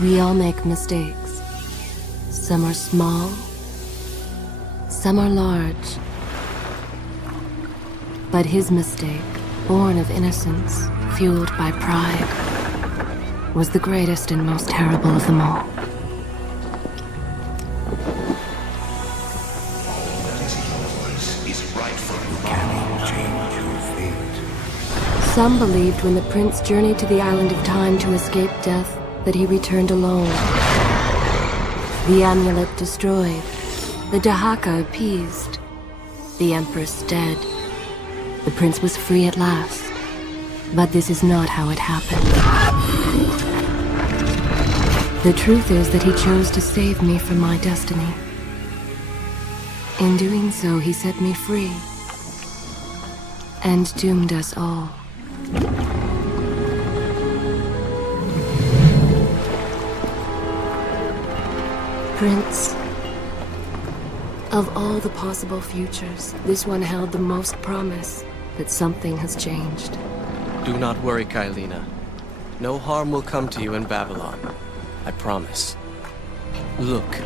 We all make mistakes. Some are small, some are large. But his mistake, born of innocence, fueled by pride, was the greatest and most terrible of them all. Some believed when the prince journeyed to the Island of Time to escape death, that he returned alone. The amulet destroyed, the Dahaka appeased, the Empress dead. The prince was free at last. But this is not how it happened. The truth is that he chose to save me from my destiny. In doing so, he set me free, and doomed us all. Prince, of all the possible futures, this one held the most promise that something has changed. Do not worry, Kailina. No harm will come to you in Babylon. I promise. Look,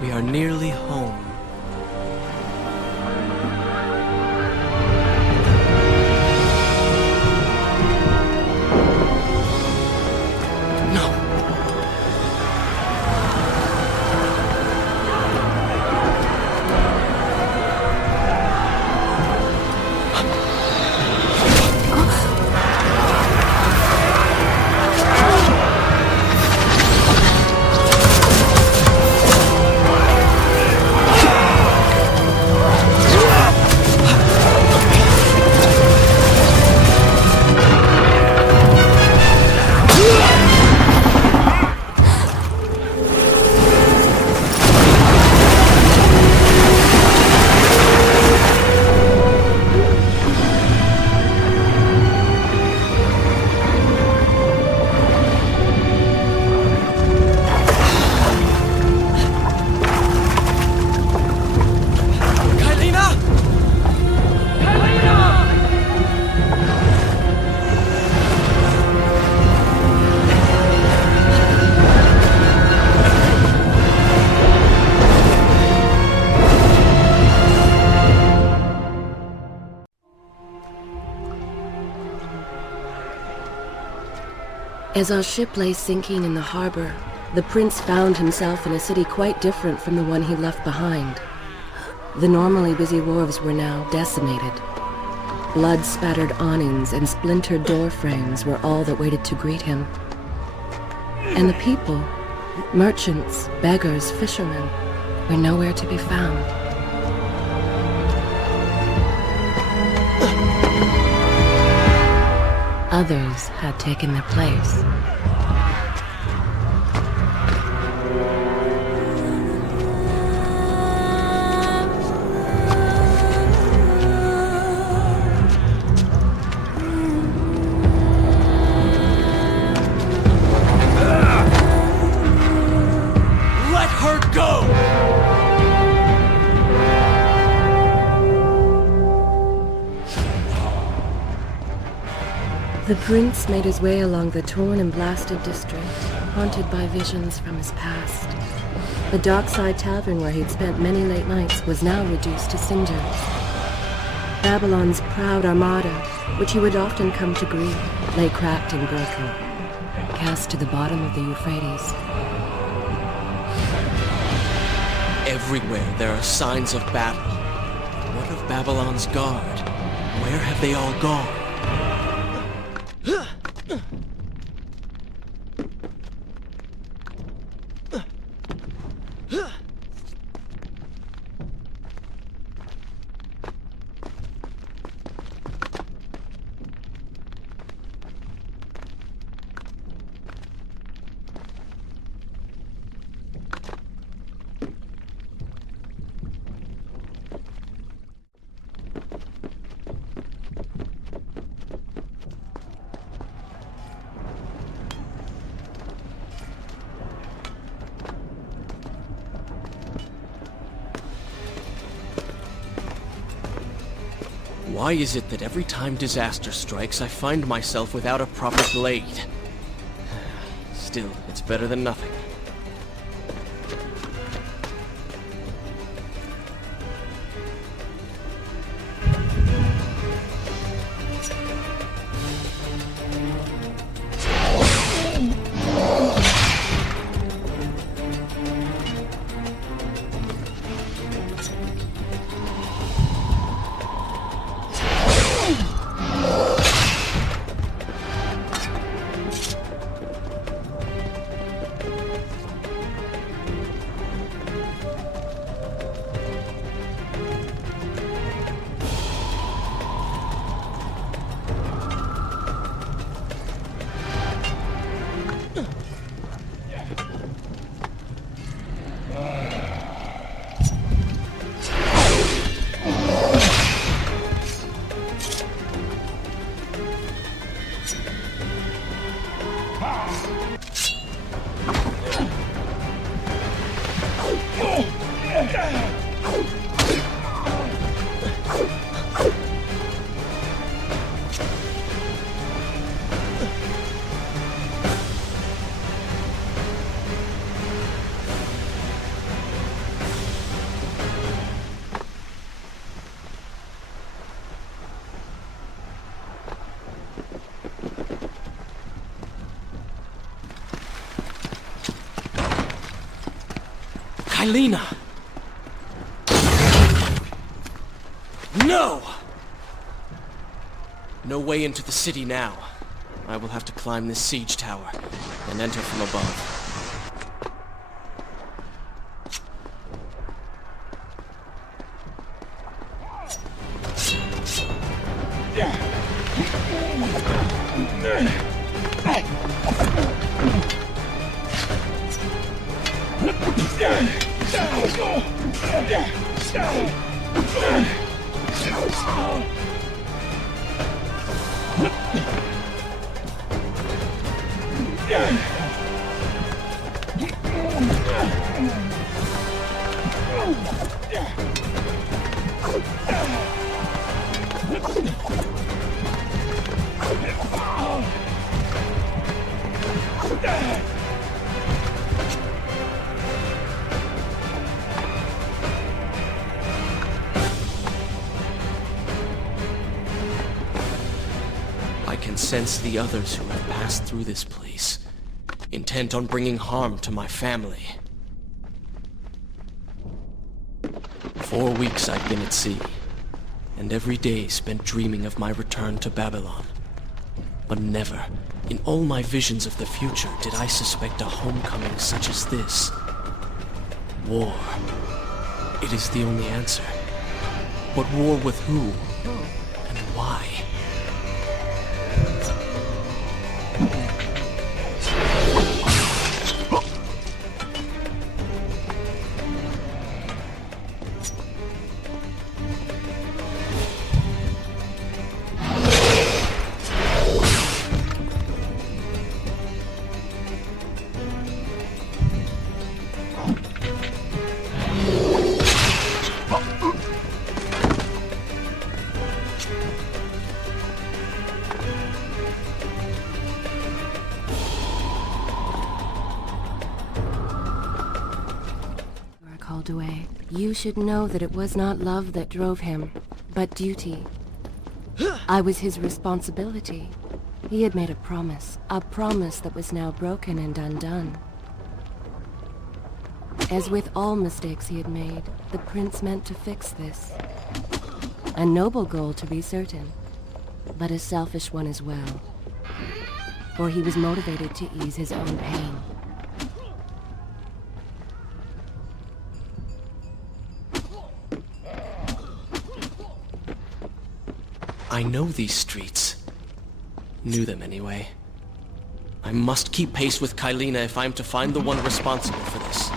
we are nearly home. As our ship lay sinking in the harbor, the prince found himself in a city quite different from the one he left behind. The normally busy wharves were now decimated. Blood-spattered awnings and splintered door frames were all that waited to greet him. And the people, merchants, beggars, fishermen, were nowhere to be found. Others had taken their place. Let her go! The prince made his way along the torn and blasted district, haunted by visions from his past. The dockside tavern where he'd spent many late nights was now reduced to cinders. Babylon's proud armada, which he would often come to greet, lay cracked and broken, cast to the bottom of the Euphrates. Everywhere there are signs of battle. What of Babylon's guard? Where have they all gone? Why is it that every time disaster strikes, I find myself without a proper blade? Still, it's better than nothing. Kylina! No! No way into the city now. I will have to climb this siege tower and enter from above. I can sense the others who have passed through this place, intent on bringing harm to my family. 4 weeks I've been at sea, and every day spent dreaming of my return to Babylon. But never, in all my visions of the future, did I suspect a homecoming such as this. War. It is the only answer. But war with who? And why? Called away. You should know that it was not love that drove him, but duty. I was his responsibility. He had made a promise that was now broken and undone. As with all mistakes he had made, the prince meant to fix this. A noble goal, to be certain, but a selfish one as well. For he was motivated to ease his own pain. I know these streets. Knew them anyway. I must keep pace with Kylina if I'm to find the one responsible for this.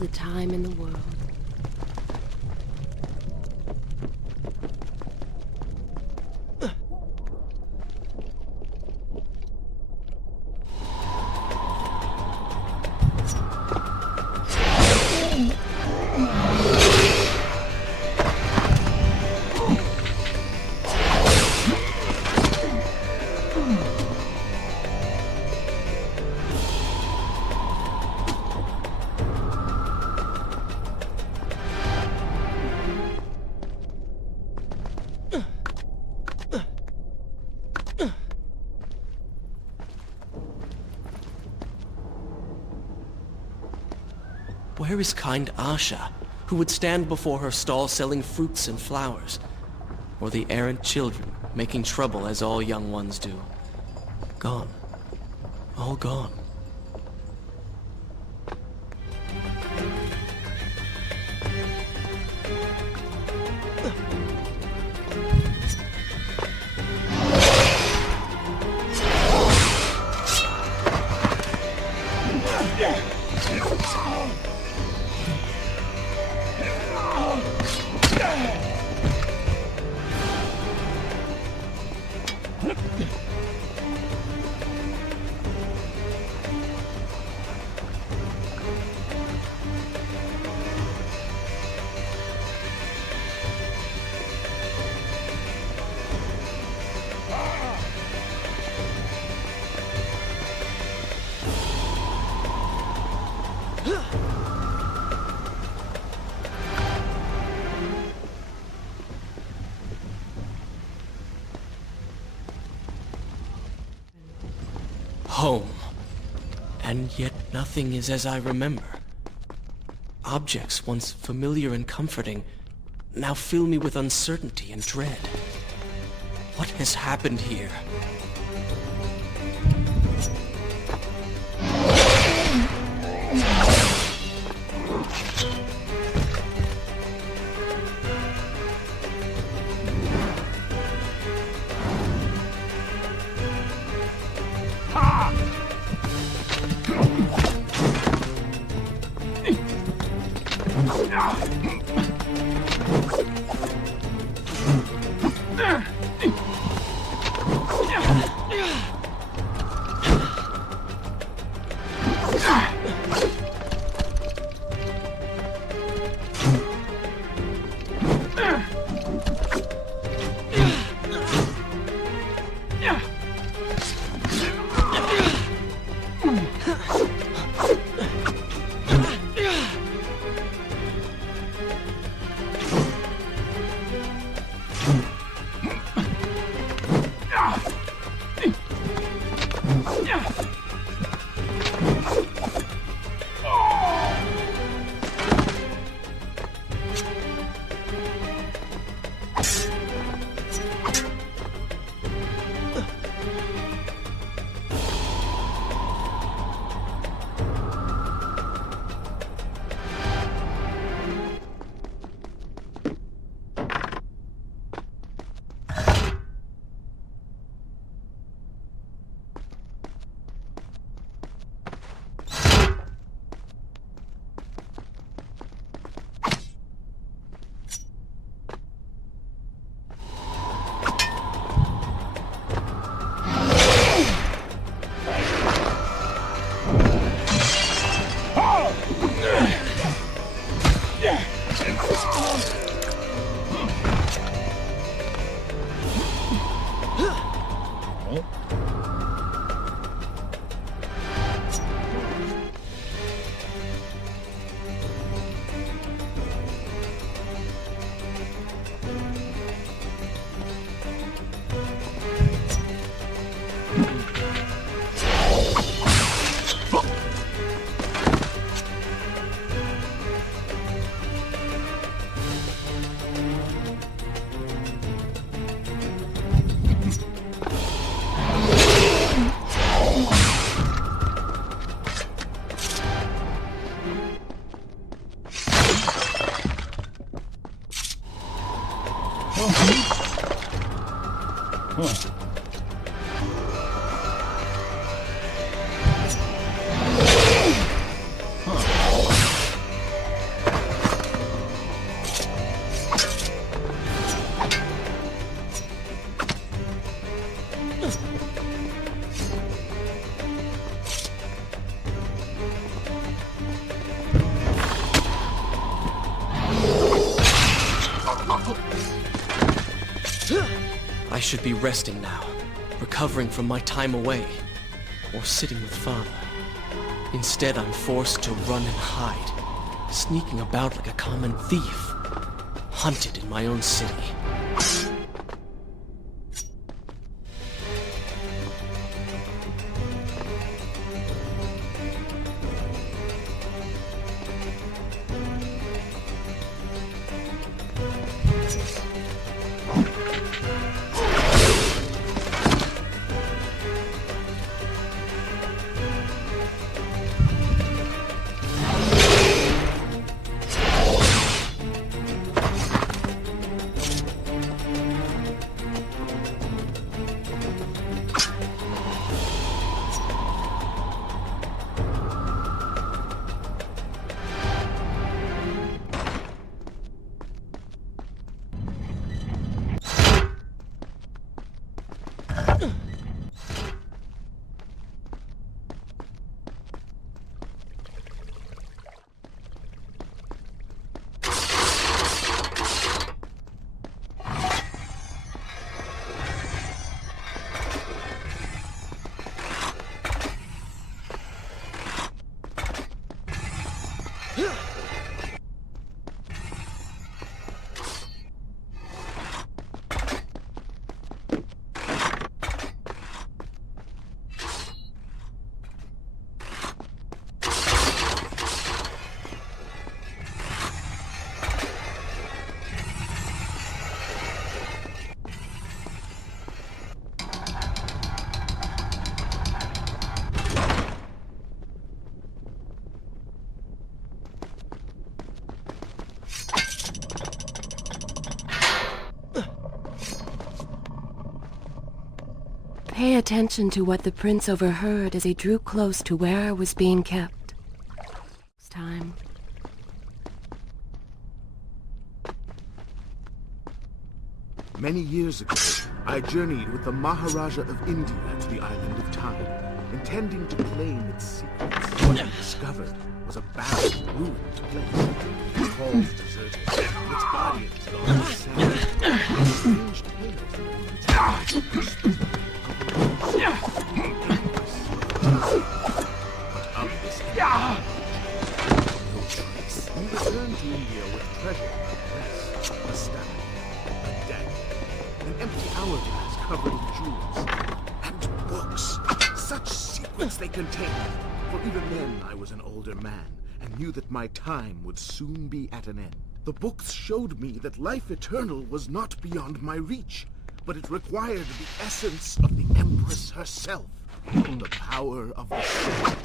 the time in the world. Where is kind Asha, who would stand before her stall selling fruits and flowers? Or the errant children, making trouble as all young ones do? Gone. All gone. Home. And yet nothing is as I remember. Objects once familiar and comforting now fill me with uncertainty and dread. What has happened here? I should be resting now, recovering from my time away, or sitting with Father. Instead, I'm forced to run and hide, sneaking about like a common thief, hunted in my own city. Pay attention to what the prince overheard as he drew close to where I was being kept. It's time. Many years ago, I journeyed with the Maharaja of India to the island of Time, intending to claim its secrets. What I discovered was a barren, ruined place. Its halls deserted, its guardians gone insane. Strange tales of its whispers but of this no trace. We returned to India with treasure, a staff, a deck, an empty hourglass covered in jewels, and books. Such secrets they contained. For even then I was an older man, and knew that my time would soon be at an end. The books showed me that life eternal was not beyond my reach, but it required the essence of the Empress herself, the power of the sun.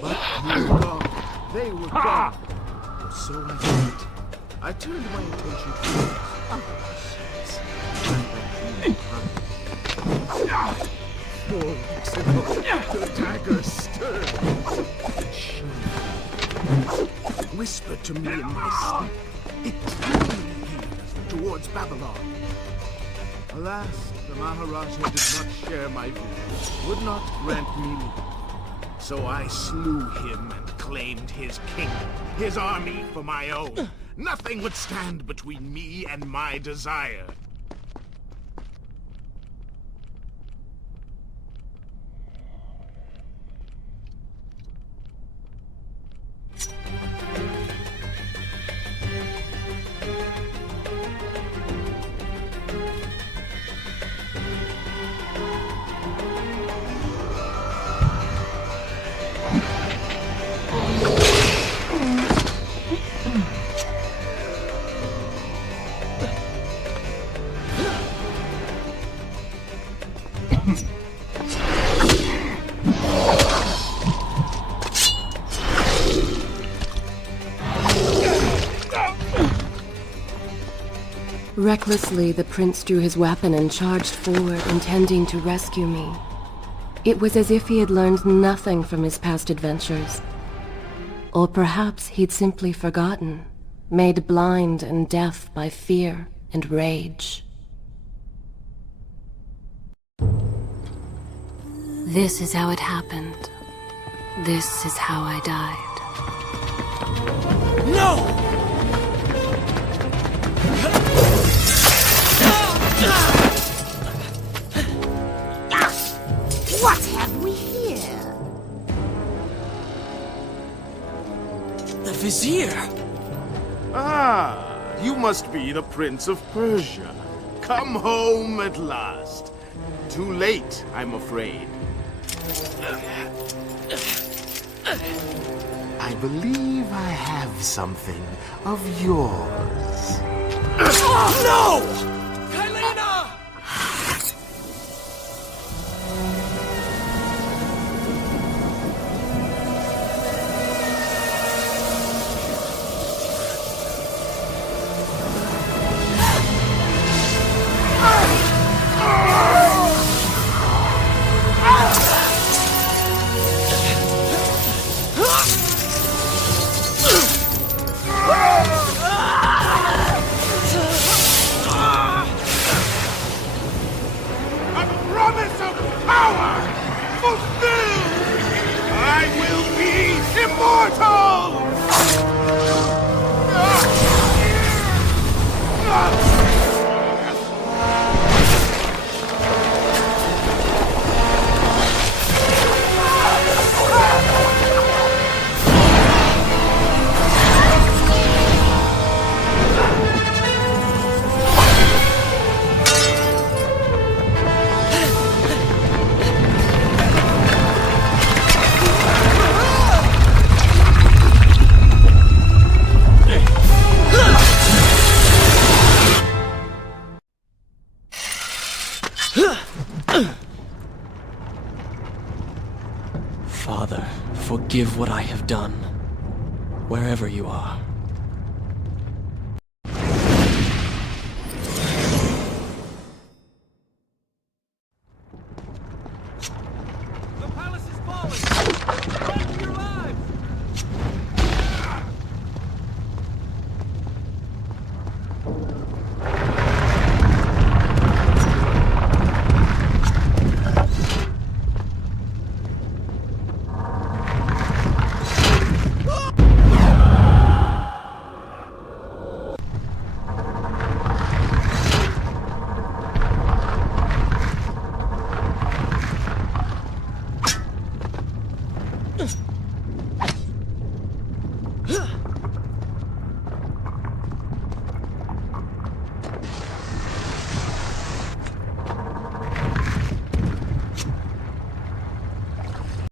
But you were gone. They were gone. Or so I thought. I turned my attention to other pursuits. 4 weeks ago, the dagger stirred. And she whispered to me in my sleep. It drew me here, towards Babylon. Alas, the Maharaja did not share my view, would not grant me leave. So I slew him and claimed his kingdom, his army for my own. Nothing would stand between me and my desire. Recklessly, the prince drew his weapon and charged forward, intending to rescue me. It was as if he had learned nothing from his past adventures. Or perhaps he'd simply forgotten, made blind and deaf by fear and rage. This is how it happened. This is how I died. No! What have we here? The Vizier! Ah, you must be the Prince of Persia. Come home at last. Too late, I'm afraid. I believe I have something of yours. No! Kylena! A promise of power fulfilled! I will be immortal! Father, forgive what I have done, wherever you are. The palace is falling! Run for your lives! Ugh.